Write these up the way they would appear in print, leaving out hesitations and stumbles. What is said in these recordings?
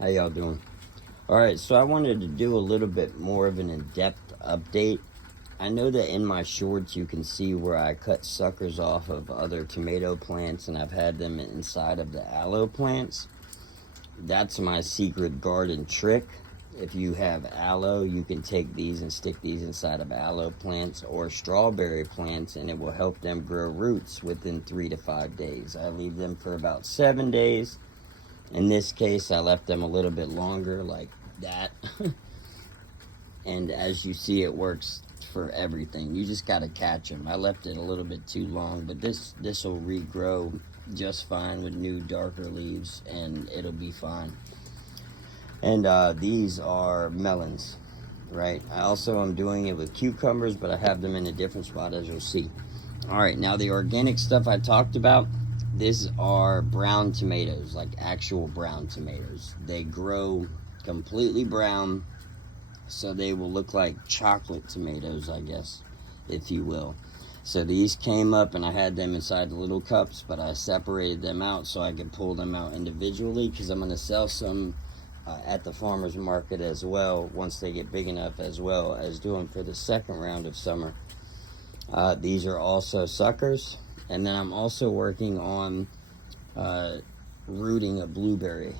How y'all doing? All right, so I wanted to do a little bit more of an in-depth update. I know that in my shorts you can see where I cut suckers off of other tomato plants and I've had them inside of the aloe plants. That's my secret garden trick. If you have aloe, you can take these and stick these inside of aloe plants or strawberry plants, and it will help them grow roots within 3 to 5 days. I leave them for about 7 days. In this case, I left them a little bit longer, like that. And as you see, it works for everything. You just got to catch them. I left it a little bit too long, but this will regrow just fine with new darker leaves, and it'll be fine. And these are melons, right? I also am doing it with cucumbers, but I have them in a different spot, as you'll see. All right, now the organic stuff I talked about, these are brown tomatoes, like actual brown tomatoes. They grow completely brown, so they will look like chocolate tomatoes, I guess, if you will. So these came up and I had them inside the little cups, but I separated them out so I could pull them out individually, because I'm going to sell some at the farmer's market as well once they get big enough, as well as doing for the second round of summer. These are also suckers. And then I'm also working on rooting a blueberry,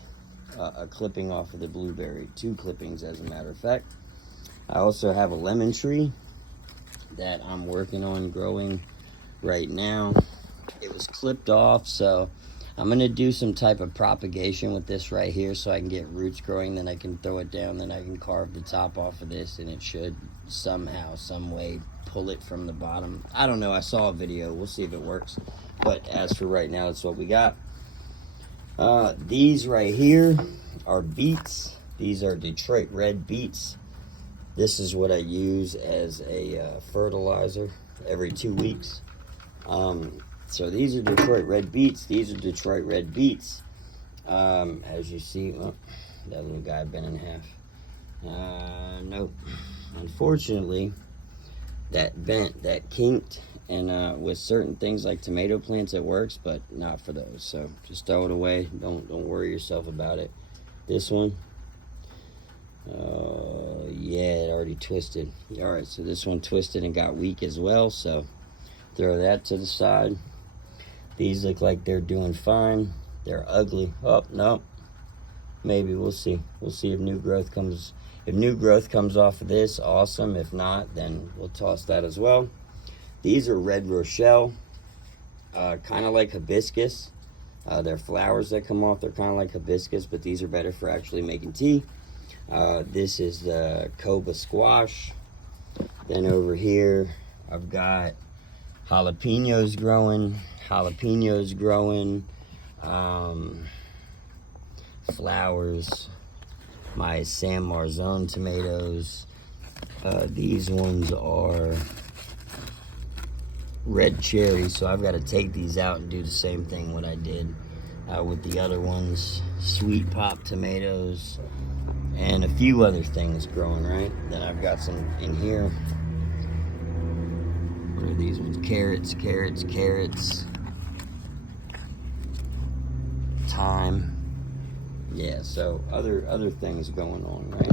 a clipping off of the blueberry, 2 clippings as a matter of fact. I also have a lemon tree that I'm working on growing right now. It was clipped off, so I'm going to do some type of propagation with this right here so I can get roots growing, then I can throw it down, then I can carve the top off of this, and it should somehow, some way, pull it from the bottom. I don't know, I saw a video, we'll see if it works. But as for right now, that's what we got. These right here are beets. These are Detroit red beets. This is what I use as a fertilizer every 2 weeks. So these are Detroit red beets. These are Detroit red beets. As you see, oh, that little guy bent in half. Nope. Unfortunately, that bent, that kinked, and with certain things like tomato plants it works, but not for those. So just throw it away. Don't worry yourself about it. This one, yeah, it already twisted. All right, so this one twisted and got weak as well, so throw that to the side. These look like they're doing fine. They're ugly. Oh no, maybe we'll see. We'll see if new growth comes. If new growth comes off of this, awesome. If not, then we'll toss that as well. These are Red Rochelle, kind of like hibiscus. They're flowers that come off. They're kind of like hibiscus, but these are better for actually making tea. This is the Coba squash. Then over here, I've got jalapenos growing. Flowers. My San Marzone tomatoes. These ones are red cherry, so I've got to take these out and do the same thing what I did with the other ones. Sweet pop tomatoes and a few other things growing, right? Then I've got some in here. What are these ones? Carrots. Thyme. Yeah, so other things going on, right?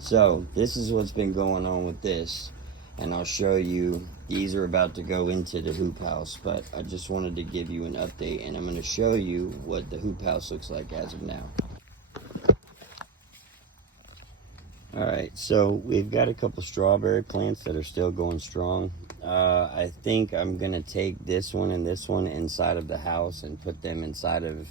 So this is what's been going on with this, and I'll show you. These are about to go into the hoop house, but I just wanted to give you an update, and I'm going to show you what the hoop house looks like as of now. All right, so we've got a couple strawberry plants that are still going strong. I think I'm going to take this one and this one inside of the house and put them inside of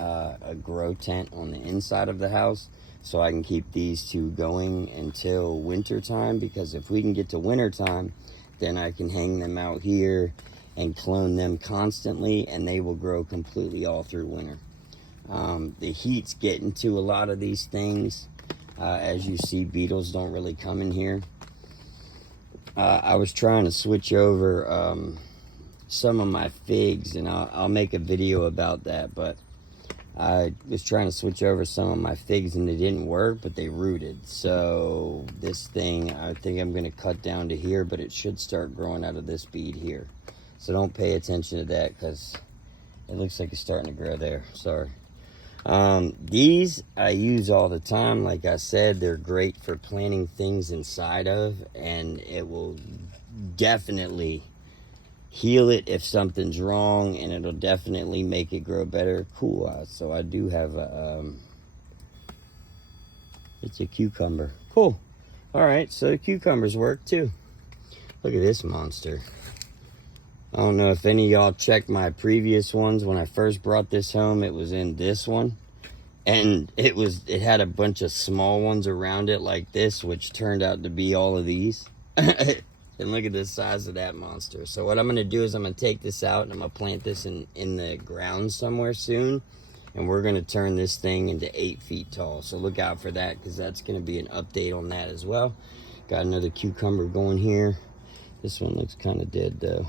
a grow tent on the inside of the house, so I can keep these two going until winter time, because if we can get to winter time, then I can hang them out here and clone them constantly, and they will grow completely all through winter. The heat's getting to a lot of these things. As you see, beetles don't really come in here. I was trying to switch over some of my figs, and I'll make a video about that, but I was trying to switch over some of my figs and they didn't work, but they rooted. So this thing, I think I'm going to cut down to here, but it should start growing out of this bead here. So don't pay attention to that because it looks like it's starting to grow there. Sorry. These I use all the time. Like I said, they're great for planting things inside of, and it will definitely heal it if something's wrong, and it'll definitely make it grow better. Cool. So I do have a, it's a cucumber. Cool. All right, so the cucumbers work too. Look at this monster. I don't know if any of y'all checked my previous ones. When I first brought this home, it was in this one. And it had a bunch of small ones around it like this, which turned out to be all of these. And look at the size of that monster. So what I'm going to do is I'm going to take this out and I'm going to plant this in the ground somewhere soon. And we're going to turn this thing into 8 feet tall. So look out for that, because that's going to be an update on that as well. Got another cucumber going here. This one looks kind of dead though.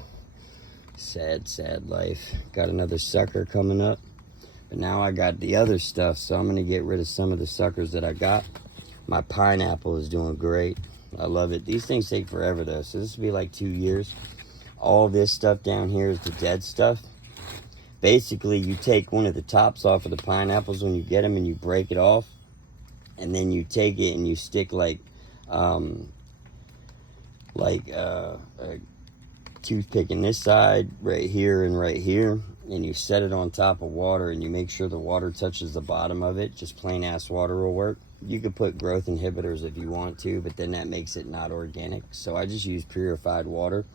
Sad, sad life. Got another sucker coming up. But now I got the other stuff, so I'm going to get rid of some of the suckers that I got. My pineapple is doing great. I love it. These things take forever though, so this will be like 2 years. All this stuff down here is the dead stuff. Basically, you take one of the tops off of the pineapples when you get them and you break it off. And then you take it and you stick like a toothpick in this side, right here and right here. And you set it on top of water and you make sure the water touches the bottom of it. Just plain ass water will work. You could put growth inhibitors if you want to, but then that makes it not organic. So I just use purified water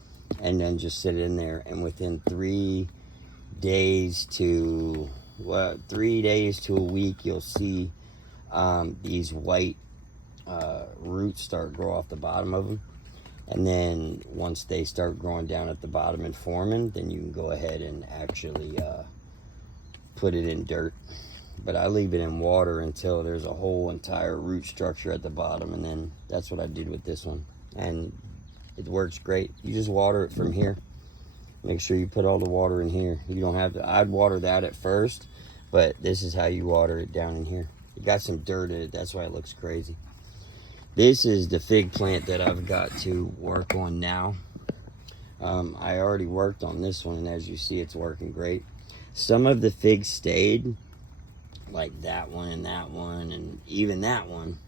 and then just sit it in there. And within 3 days to a week, you'll see these white roots start grow off the bottom of them. And then once they start growing down at the bottom and forming, then you can go ahead and actually put it in dirt. But I leave it in water until there's a whole entire root structure at the bottom, and then that's what I did with this one. And it works great. You just water it from here. Make sure you put all the water in here. You don't have to, I'd water that at first, but this is how you water it down in here. It got some dirt in it, that's why it looks crazy. This is the fig plant that I've got to work on now. I already worked on this one, and as you see, it's working great. Some of the figs stayed, like that one and even that one,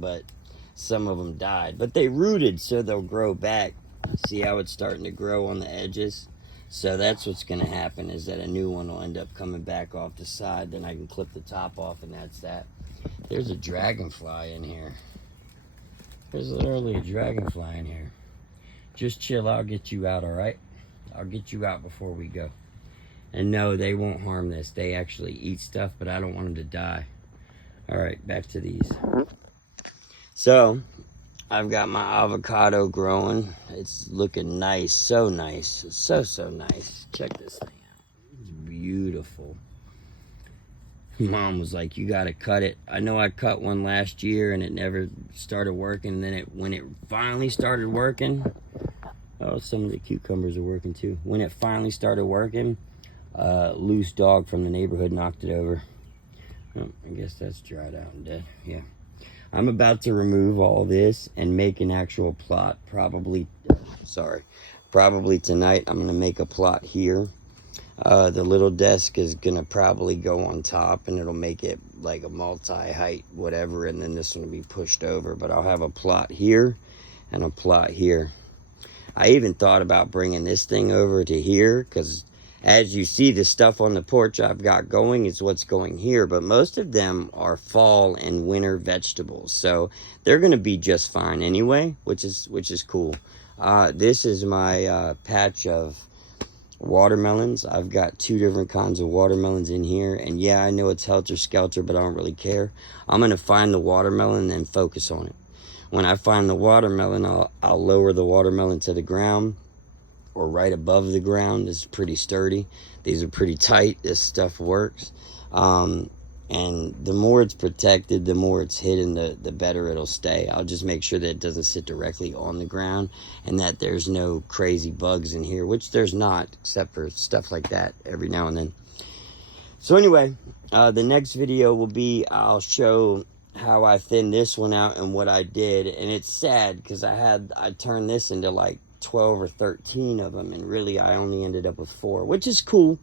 but some of them died. But they rooted, so they'll grow back. See how it's starting to grow on the edges? So that's what's going to happen, is that a new one will end up coming back off the side. Then I can clip the top off, and that's that. There's a dragonfly in here. There's literally a dragonfly in here. Just chill, I'll get you out, all right? I'll get you out before we go. And no, they won't harm this. They actually eat stuff, but I don't want them to die. All right, back to these. So, I've got my avocado growing. It's looking nice, so nice. So nice. Check this thing out. It's beautiful. Mom was like, you gotta cut it. I know I cut one last year and it never started working. And then when it finally started working, oh, some of the cucumbers are working too. When it finally started working, loose dog from the neighborhood knocked it over. Oh, I guess that's dried out and dead. Yeah. I'm about to remove all this and make an actual plot. Probably tonight I'm gonna make a plot here. The little desk is gonna probably go on top, and it'll make it like a multi-height whatever, and then this one will be pushed over. But I'll have a plot here and a plot here. I even thought about bringing this thing over to here, because as you see, the stuff on the porch I've got going is what's going here, but most of them are fall and winter vegetables, so they're gonna be just fine anyway, which is cool. This is my patch of watermelons. I've got 2 different kinds of watermelons in here, and yeah, I know it's helter-skelter, but I don't really care. I'm gonna find the watermelon and focus on it. When I find the watermelon, I'll lower the watermelon to the ground, or right above the ground. This is pretty sturdy. These are pretty tight. This stuff works. And the more it's protected, the more it's hidden, the better it'll stay. I'll just make sure that it doesn't sit directly on the ground, and that there's no crazy bugs in here, which there's not, except for stuff like that every now and then. So anyway, the next video will be, I'll show how I thinned this one out and what I did. And it's sad because I turned this into like 12 or 13 of them, and really I only ended up with 4, which is cool.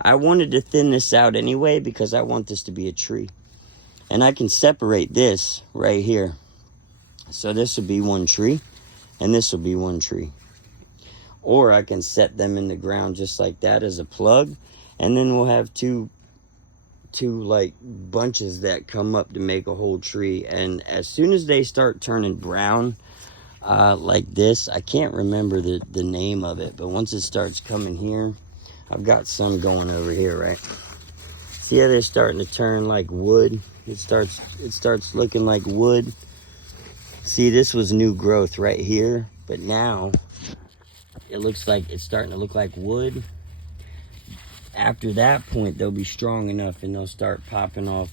I wanted to thin this out anyway because I want this to be a tree. And I can separate this right here. So this will be one tree, and this will be one tree. Or I can set them in the ground just like that as a plug, and then we'll have two like bunches that come up to make a whole tree. And as soon as they start turning brown, like this, I can't remember the name of it, but once it starts coming here, I've got some going over here, right? See how they're starting to turn like wood? It starts looking like wood. See, this was new growth right here, but now it looks like it's starting to look like wood. After that point, they'll be strong enough and they'll start popping off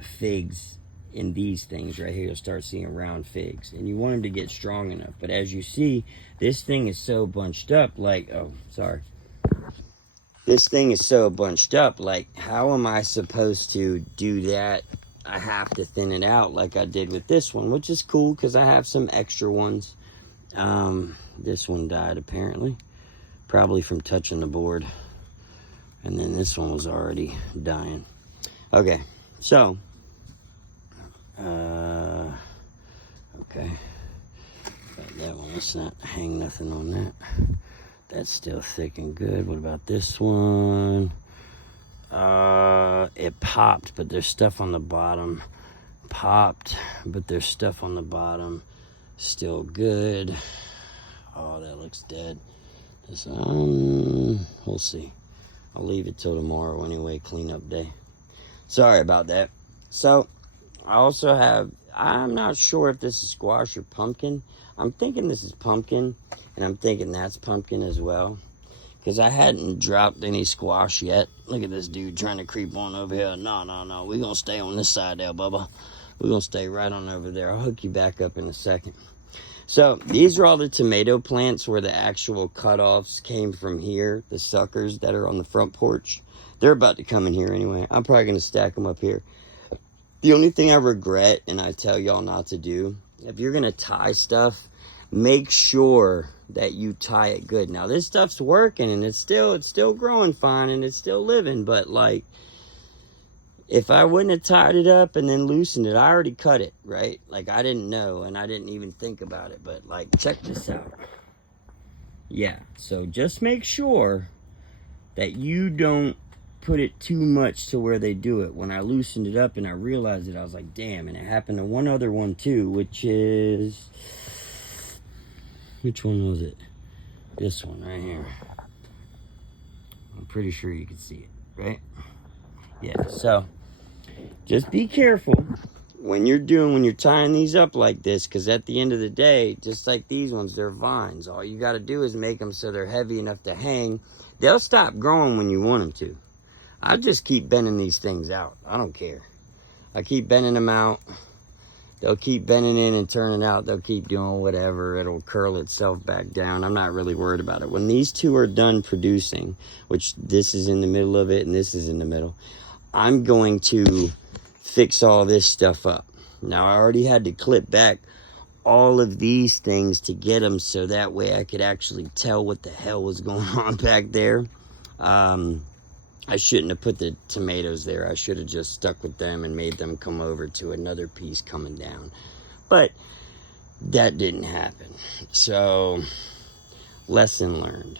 figs in these things right here. You'll start seeing round figs, and you want them to get strong enough. But as you see, this thing is so bunched up, like, this thing is so bunched up, like, how am I supposed to do that? I have to thin it out like I did with this one, which is cool because I have some extra ones. This one died apparently, probably from touching the board. And then this one was already dying. Okay, so, okay. Got that one, let's not hang nothing on that. That's still thick and good. What about this one? It popped, but there's stuff on the bottom. Popped, but there's stuff on the bottom. Still good. Oh, that looks dead. This, we'll see. I'll leave it till tomorrow anyway, cleanup day. Sorry about that. So, I also have, I'm not sure if this is squash or pumpkin. I'm thinking this is pumpkin, and I'm thinking that's pumpkin as well. Because I hadn't dropped any squash yet. Look at this dude trying to creep on over here. No. We're going to stay on this side there, Bubba. We're going to stay right on over there. I'll hook you back up in a second. So, these are all the tomato plants where the actual cutoffs came from here. The suckers that are on the front porch. They're about to come in here anyway. I'm probably going to stack them up here. The only thing I regret, and I tell y'all not to do, if you're going to tie stuff, make sure that you tie it good. Now, this stuff's working, and it's still growing fine, and it's still living, but, like, if I wouldn't have tied it up and then loosened it, I already cut it, right? Like, I didn't know, and I didn't even think about it, but, like, check this out. Yeah, so just make sure that you don't put it too much to where they do it. When I loosened it up and I realized it, I was like, damn, and it happened to one other one, too, which is... Which one was it? This one right here. I'm pretty sure you can see it, right? Yeah, so just be careful when you're tying these up like this, because at the end of the day, just like these ones, they're vines. All you got to do is make them so they're heavy enough to hang. They'll stop growing when you want them to. I just keep bending these things out. I don't care. I keep bending them out. They'll keep bending in and turning out. They'll keep doing whatever. It'll curl itself back down. I'm not really worried about it. When these two are done producing, which this is in the middle of it and this is in the middle, I'm going to fix all this stuff up. Now, I already had to clip back all of these things to get them so that way I could actually tell what the hell was going on back there. I shouldn't have put the tomatoes there. I should have just stuck with them and made them come over to another piece coming down. But that didn't happen. So, lesson learned.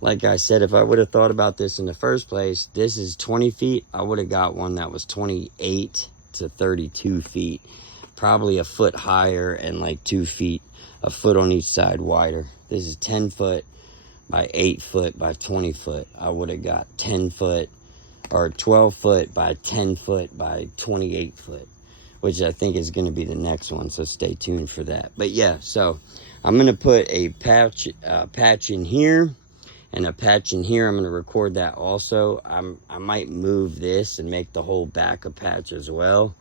Like I said, if I would have thought about this in the first place, this is 20 feet. I would have got one that was 28 to 32 feet. Probably a foot higher and like 2 feet, a foot on each side wider. This is 10 foot. By 8 foot by 20 foot. I would have got 10 foot or 12 foot by 10 foot by 28 foot, which I think is going to be the next one. So stay tuned for that. But yeah, so I'm going to put a patch in here and a patch in here. I'm going to record that also. I might move this and make the whole back a patch as well.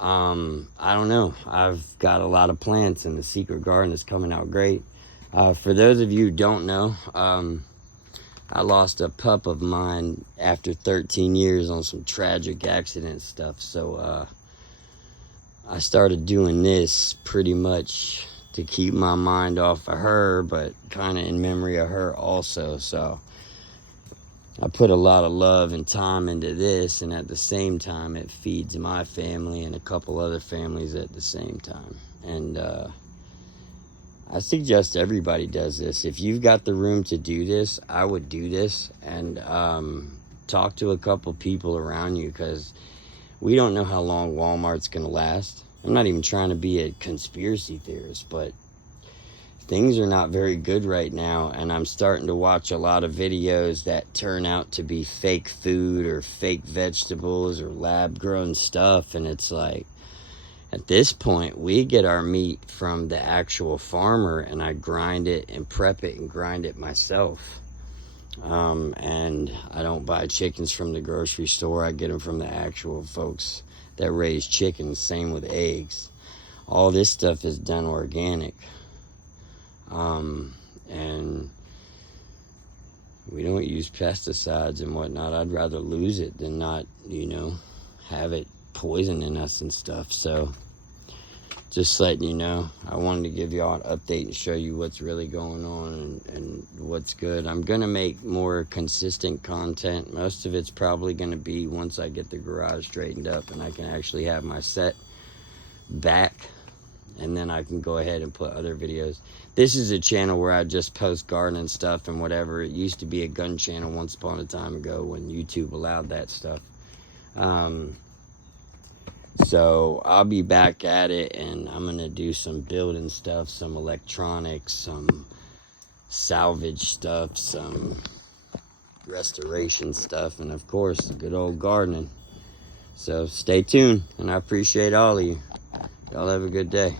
I don't know. I've got a lot of plants and the secret garden is coming out great. For those of you who don't know, I lost a pup of mine after 13 years on some tragic accident stuff. So I started doing this pretty much to keep my mind off of her, but kind of in memory of her also. So I put a lot of love and time into this, and at the same time it feeds my family and a couple other families at the same time. And I suggest everybody does this. If you've got the room to do this, I would do this, and talk to a couple people around you, because we don't know how long Walmart's gonna last. I'm not even trying to be a conspiracy theorist, but things are not very good right now, and I'm starting to watch a lot of videos that turn out to be fake food or fake vegetables or lab grown stuff. And it's like, at this point, we get our meat from the actual farmer, and I grind it and prep it and grind it myself. And I don't buy chickens from the grocery store. I get them from the actual folks that raise chickens. Same with eggs. All this stuff is done organic. And we don't use pesticides and whatnot. I'd rather lose it than not, have it poisoning us and stuff. So just letting you know, I wanted to give y'all an update and show you what's really going on and what's good. I'm gonna make more consistent content. Most of it's probably gonna be once I get the garage straightened up and I can actually have my set back, and then I can go ahead and put other videos. This is a channel where I just post gardening stuff and whatever. It used to be a gun channel once upon a time ago when YouTube allowed that stuff. So I'll be back at it, and I'm gonna do some building stuff, some electronics, some salvage stuff, some restoration stuff, and of course, good old gardening. So stay tuned, and I appreciate all of you. Y'all have a good day.